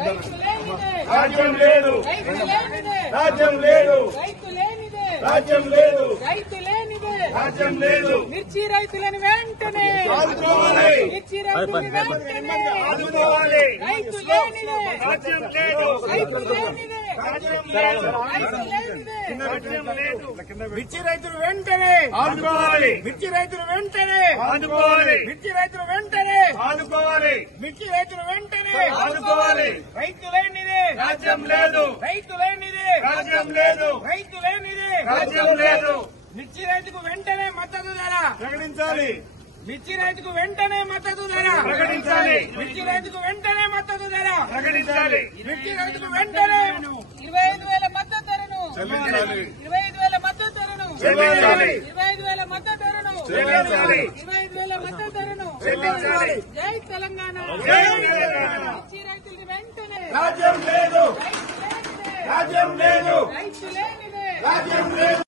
రాజ్యం లేదు, రాజ్యం లేదు, రాజ్యం లేదు, రాజ్యం లేదు. మిర్చి రైతులను వెంటనే ఆదుకోవాలి, మిర్చి రైతులను వెంటనే ఆదుకోవాలి. రైతు లేనిదే రాజ్యం లేదు, రైతు లేనిదే రాజ్యం లేదు, రైతు లేనిదే రాజ్యం లేదు. మిర్చి రైతులు వెంటనే ఆదుకోవాలి, మిర్చి రైతులు వెంటనే ఆదుకోవాలి, మిర్చి రైతులు వెంటనే ఆదుకోవాలి, మిర్చి రైతులు వెంటనే ఆదుకోవాలి. రైతు లేనిదే రాజ్యం లేదు, రైతు లేనిదే రాజ్యం లేదు, రైతు లేనిదే రాజ్యం లేదు. మిర్చి రైతుకు వెంటనే మద్దతు ధర ప్రకటించాలి, మిర్చి రైతుకు వెంటనే మద్దతు ధర ప్రకటించాలి, మిర్చి రైతుకు వెంటనే మద్దతు ధర ప్రకటించాలి. మిర్చి రైతుకు వెంటనే 25,000 మద్దతు ధరను చెల్లించాలి, 25,000 మద్దతు ధరను చెల్లించాలి, 25,000 మద్దతు ధరను చెల్లించాలి, 25,000 మద్దతు ధరను చెల్లించాలి. జై తెలంగాణ జై తెలంగాణ. మిర్చి రైతులు వెంటనే రాజ్యం లేదు, రైతు లేనిదే రాజ్యం లేదు, రైతు లేనిదే రాజ్యం లేదు.